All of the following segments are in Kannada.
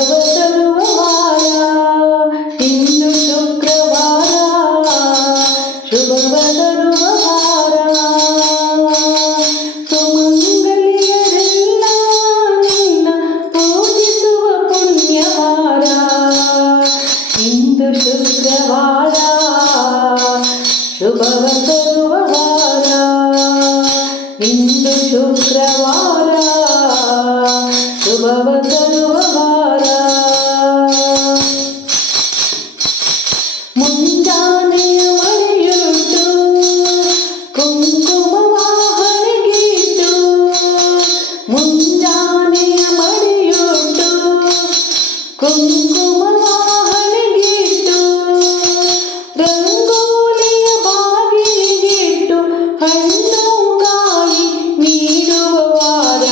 ಶುಭವ ತರುವ ವಾರ ಇಂದು ಶುಕ್ರವಾರ ಶುಭವ ತರುವ ವಾರ ಸುಮಂಗಲಿಯರೆಲ್ಲ ನಿನ್ನ ಪೂಜಿಸುವ ಪುಣ್ಯವಾರ ಇಂದು ಶುಕ್ರವಾರ ಶುಭವ ತರುವ ವಾರ ಇಂದು ಶುಕ್ರವಾರ ಶುಭವ ತರುವ ವಾರ ಮುಂಜಾನೆಯ ಮಳೆಯುಂಟು ಕುಂಕುಮವ ಹಣೆಗಿಟ್ಟು ಮುಂಜಾನೆಯ ಮಳೆಯುಂಟು ಕುಂಕುಮವ ಹಣೆಗಿಟ್ಟು ರಂಗೋಲಿಯ ಬಾಗಿಲಿಗಿಟ್ಟು ಹಣ್ಣು ಕಾಯಿ ನೀಡುವ ವಾರ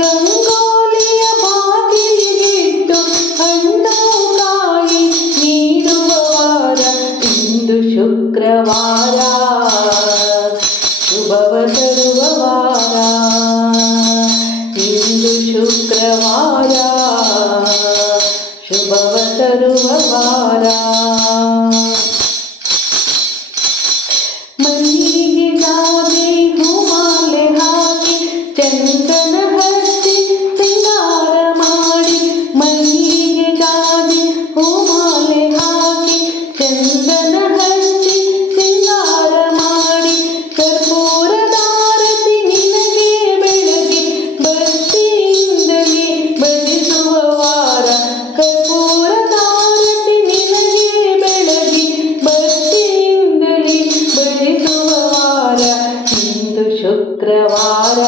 ರಂಗೋಲಿಯ ಬಾಗಿಲಿಗಿಟ್ಟು ಹಣ್ಣು ಕಾಯಿ ನೀಡುವ ವಾರ ಇಂದು ಶುಕ್ರವಾರ ಶುಭವ ತರುವ ವಾರ ಇಂದು ಶುಕ್ರವಾರ ಶುಭವ ತರುವ ವಾರ ಮಲ್ಲಿಗೆ ಗಾದೆ ಹೂಮಾಲೆ ಹಾಕಿ ಚಂದನ ಹಚ್ಚಿ ಸಿಂಗಾರ ಮಾಡಿ ಮಲ್ಲಿಗೆ ಗಾದೆ ಹೂಮಾಲೆ ಹಾಕಿ ಚಂದನ ಹಚ್ಚಿ ಸಿಂಗಾರ ಮಾಡಿ ಕರ್ಪೂರದಾರತಿ ನಿನಗೆ ಬೆಳಗಿ ಭಕ್ತಿಯಿಂದಲೇ ಭಜಿಸುವ ವಾರ ಕರ್ಪೂರದಾರತಿ ನಿನಗೆ ಬೆಳಗಿ ಭಕ್ತಿಯಿಂದಲೇ ಭಜಿಸುವ ವಾರ ಇಂದು ಶುಕ್ರವಾರ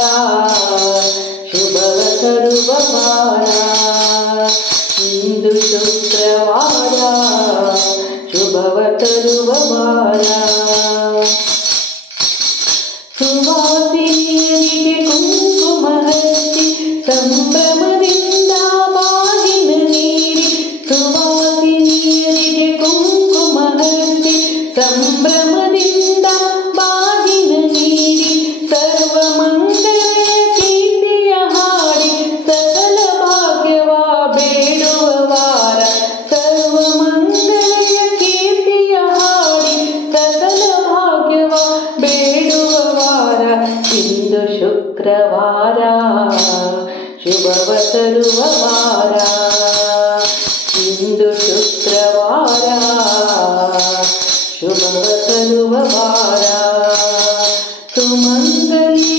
ಶುಭವ ತರುವ ವಾರ ಇಂದು ಶುಕ್ರವಾರ ಶುಭವ ತರುವ ವಾರ ಸುವಾಸಿನಿಯರಿಗೆ ಕುಂಕುಮ ಹಚ್ಚಿ ಸಂಭ್ರಮದಿಂದ ಬಾಗಿನ ನೀಡಿ ಸುವಾಸಿನಿಯರಿಗೆ ಕುಂಕುಮ ಹಚ್ಚಿ ಸಂಭ್ರಮದಿಂದ ಬಾಗಿನ ನೀಡಿ ಸರ್ವ ಮಂಗಳೆಯ ಕೀರ್ತಿಯ ಹಾಡಿ ಸಕಲ ಭಾಗ್ಯವ ಬೇಡುವ ವಾರ ಸರ್ವ ಮಂಗಳೆಯ ಕೀರ್ತಿಯ ಹಾಡಿ ಸಕಲ ಭಾಗ್ಯವ ಬೇಡುವ ವಾರ ಇಂದು ಶುಕ್ರವಾರ ಶುಭವ ತರುವ ವಾರ ಇಂದು ಶುಕ್ರವಾರ ಶುಭವ ತರುವ ವಾರ ಸುಮಂಗಲಿ